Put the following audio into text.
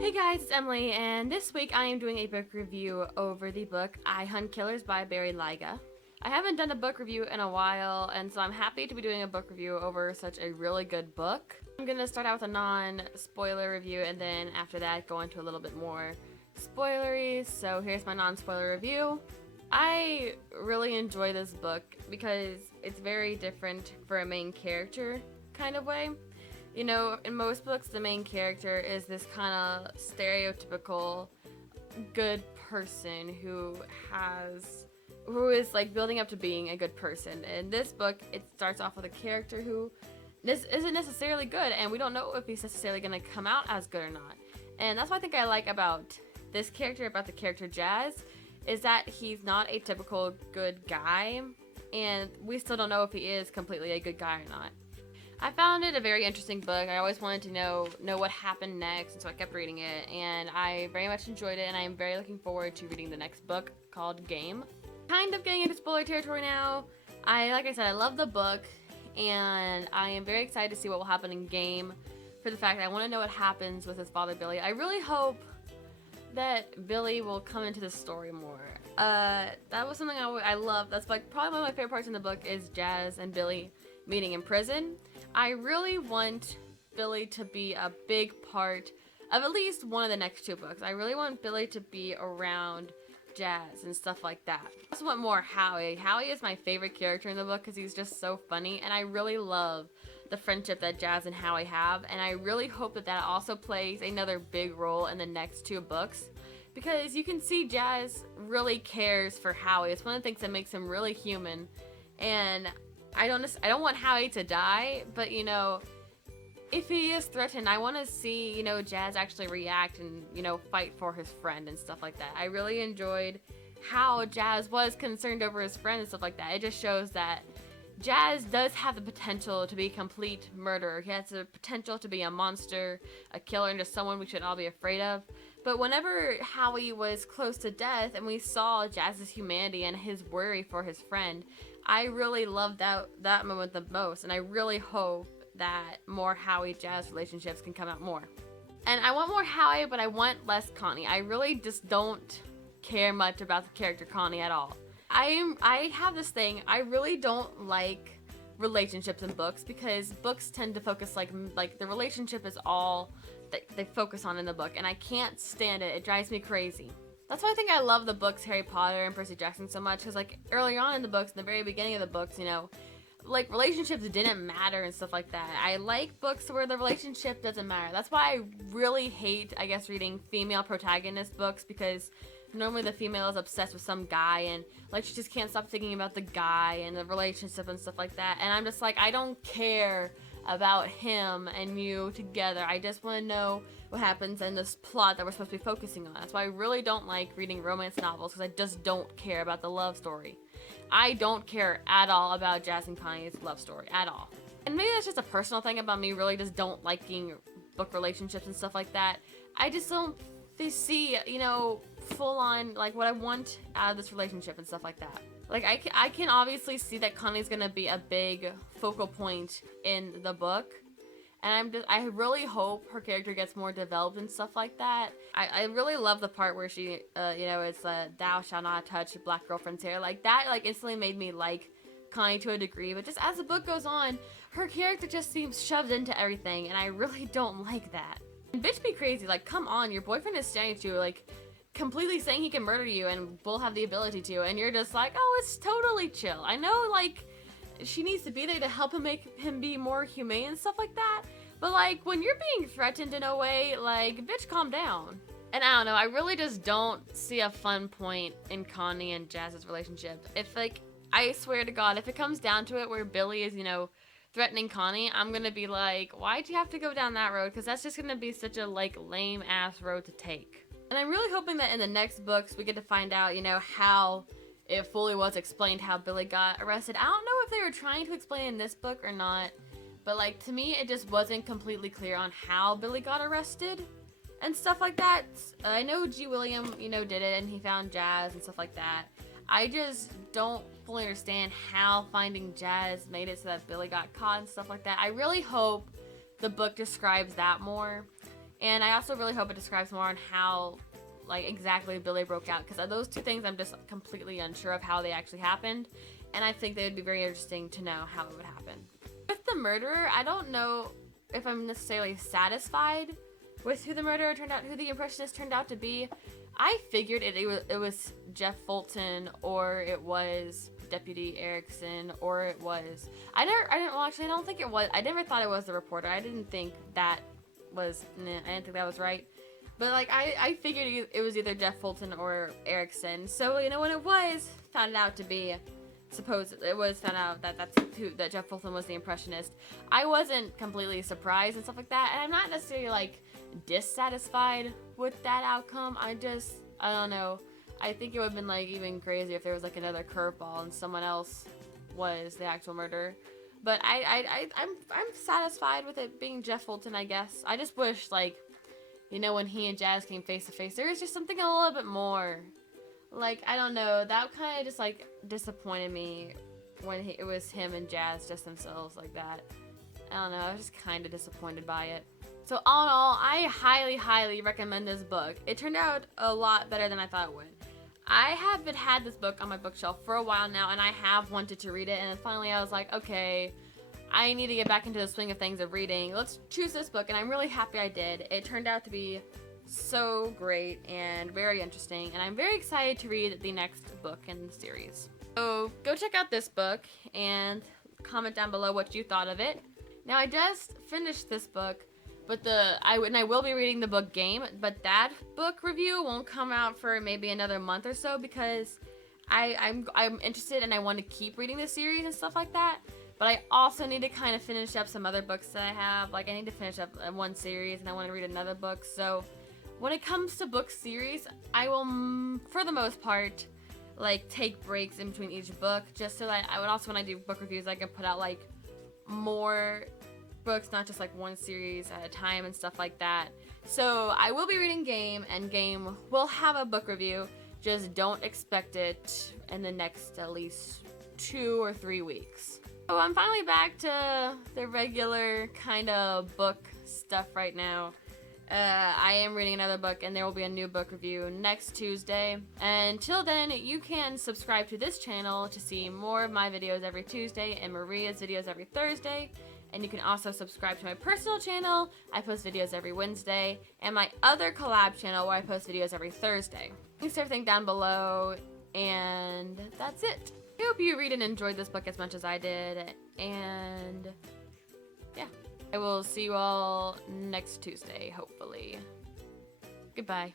Hey guys, it's Emily, and this week I am doing a book review over the book I Hunt Killers by Barry Lyga. I haven't done a book review in a while, and so I'm happy to be doing a book review over such a really good book. I'm gonna start out with a non-spoiler review, and then after that go into a little bit more spoilery. So here's my non-spoiler review. I really enjoy this book because it's very different for a main character kind of way. You know, in most books, the main character is this kind of stereotypical good person who is like building up to being a good person. In this book, it starts off with a character who isn't necessarily good, and we don't know if he's necessarily going to come out as good or not. And that's what I think I like about this character, about the character Jazz, is that he's not a typical good guy, and we still don't know if he is completely a good guy or not. I found it a very interesting book. I always wanted to know what happened next, and so I kept reading it, and I very much enjoyed it, and I am very looking forward to reading the next book called Game. Kind of getting into spoiler territory now. Like I said, I love the book, and I am very excited to see what will happen in Game for the fact that I want to know what happens with his father, Billy. I really hope that Billy will come into the story more. That was something I love. That's like probably one of my favorite parts in the book is Jazz and Billy meeting in prison. I really want Billy to be a big part of at least one of the next two books. I really want Billy to be around Jazz and stuff like that. I also want more Howie. Howie is my favorite character in the book because he's just so funny, and I really love the friendship that Jazz and Howie have, and I really hope that that also plays another big role in the next two books, because you can see Jazz really cares for Howie. It's one of the things that makes him really human, and I don't want Howie to die, but you know, if he is threatened, I want to see, you know, Jazz actually react and, you know, fight for his friend and stuff like that. I really enjoyed how Jazz was concerned over his friend and stuff like that. It just shows that Jazz does have the potential to be a complete murderer. He has the potential to be a monster, a killer, and just someone we should all be afraid of. But whenever Howie was close to death and we saw Jazz's humanity and his worry for his friend, I really loved that moment the most, and I really hope that more Howie-Jazz relationships can come out more. And I want more Howie, but I want less Connie. I really just don't care much about the character Connie at all. I have this thing, I really don't like relationships in books because books tend to focus like the relationship is all that they focus on in the book, and I can't stand it. It drives me crazy. That's why I think I love the books Harry Potter and Percy Jackson so much, because like early on in the books, in the very beginning of the books, you know, like relationships didn't matter and stuff like that. I like books where the relationship doesn't matter. That's why I really hate, I guess, reading female protagonist books, because normally the female is obsessed with some guy and like she just can't stop thinking about the guy and the relationship and stuff like that. And I'm just like, I don't care about him and you together. I just want to know what happens in this plot that we're supposed to be focusing on. That's why I really don't like reading romance novels, because I just don't care about the love story. I don't care at all about Jazz and Connie's love story at all. And maybe that's just a personal thing about me, really just don't liking book relationships and stuff like that. I just don't see, you know, full on like what I want out of this relationship and stuff like that. Like I can obviously see that Connie's gonna be a big focal point in the book, and I really hope her character gets more developed and stuff like that. I really love the part where she you know, it's thou shalt not touch your black girlfriend's hair. Like that like instantly made me like Connie to a degree, but just as the book goes on, her character just seems shoved into everything, and I really don't like that. And bitch be crazy, like come on, your boyfriend is staring at you like completely saying he can murder you and will have the ability to, and you're just like, oh, it's totally chill. I know like she needs to be there to help him, make him be more humane and stuff like that, but like when you're being threatened in a way, like bitch, calm down. And I don't know, I really just don't see a fun point in Connie and Jazz's relationship. If like, I swear to God, if it comes down to it where Billy is, you know, threatening Connie, I'm gonna be like, why'd you have to go down that road? Because that's just gonna be such a like lame ass road to take. And I'm really hoping that in the next books we get to find out, you know, how it fully was explained how Billy got arrested. I don't know if they were trying to explain in this book or not, but like to me it just wasn't completely clear on how Billy got arrested and stuff like that. I know G. William, you know, did it and he found Jazz and stuff like that. I just don't fully understand how finding Jazz made it so that Billy got caught and stuff like that. I really hope the book describes that more. And I also really hope it describes more on how, like, exactly Billy broke out, because those two things I'm just completely unsure of how they actually happened, and I think they would be very interesting to know how it would happen. With the murderer, I don't know if I'm necessarily satisfied with who the impressionist turned out to be. I figured it was Jeff Fulton, or it was Deputy Erickson, or it was I don't think it was. I never thought it was the reporter. I didn't think that was I didn't think that was right. But like I figured it was either Jeff Fulton or Erickson. So you know, when it was found out that Jeff Fulton was the impressionist, I wasn't completely surprised and stuff like that, and I'm not necessarily like dissatisfied with that outcome. I don't know. I think it would have been like even crazier if there was like another curveball and someone else was the actual murderer. But I'm satisfied with it being Jeff Fulton, I guess. I just wish, like, you know, when he and Jazz came face to face, there was just something a little bit more. Like, I don't know, that kind of just like disappointed me when it was him and Jazz just themselves like that. I don't know, I was just kind of disappointed by it. So all in all, I highly, highly recommend this book. It turned out a lot better than I thought it would. I haven't had this book on my bookshelf for a while now, and I have wanted to read it, and then finally I was like, okay, I need to get back into the swing of things of reading. Let's choose this book, and I'm really happy I did. It turned out to be so great and very interesting, and I'm very excited to read the next book in the series. So go check out this book and comment down below what you thought of it. Now, I just finished this book, but I will be reading the book Game, but that book review won't come out for maybe another month or so, because I'm interested and I want to keep reading the series and stuff like that. But I also need to kind of finish up some other books that I have. Like, I need to finish up one series and I want to read another book. So when it comes to book series, I will, for the most part, like, take breaks in between each book, just so that I would also, when I do book reviews, I can put out like more books, not just like one series at a time and stuff like that. So I will be reading Game, and Game will have a book review. Just don't expect it in the next at least 2 or 3 weeks. So I'm finally back to the regular kind of book stuff right now. I am reading another book, and there will be a new book review next Tuesday. Until then, you can subscribe to this channel to see more of my videos every Tuesday and Maria's videos every Thursday. And you can also subscribe to my personal channel. I post videos every Wednesday, and my other collab channel where I post videos every Thursday. Links to everything down below, and that's it. I hope you read and enjoyed this book as much as I did, and yeah. I will see you all next Tuesday, hopefully. Goodbye.